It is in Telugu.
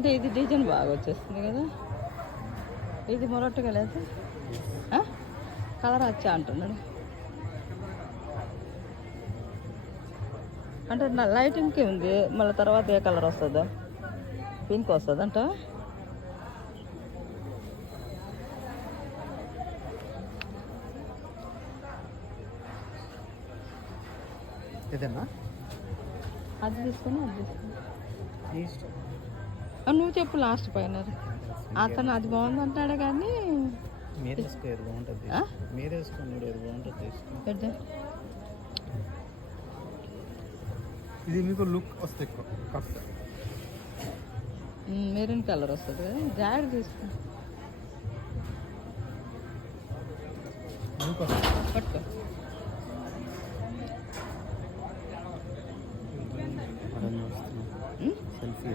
అంటే ఇది డిజైన్ బాగా వచ్చేస్తుంది కదా. ఇది మొరట్టుగా లేదు, కలర్ వచ్చా అంటున్నాడు. అంటే నా లైటింగ్కి ఉంది, మళ్ళీ తర్వాత ఏ కలర్ వస్తుందో, పింక్ వస్తుందంట. ఏదన్నా అది తీసుకొని అది తీసుకొని నువ్వు చెప్పు లాస్ట్ పైన. అతను అది బాగుంది అంటాడు కానీ మీరు వేసుకో, ఏది బాగుంటుంది మీరు వేసుకోండి, ఏది బాగుంటుంది పెద్ద ఇది మీకు లుక్ వస్తే ఎక్కువ కరెక్ట్. మెరూన్ కలర్ వస్తుంది కదా, జాడ్ తీసుకో పట్టుకో. సెల్ఫీ